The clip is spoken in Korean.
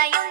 나요.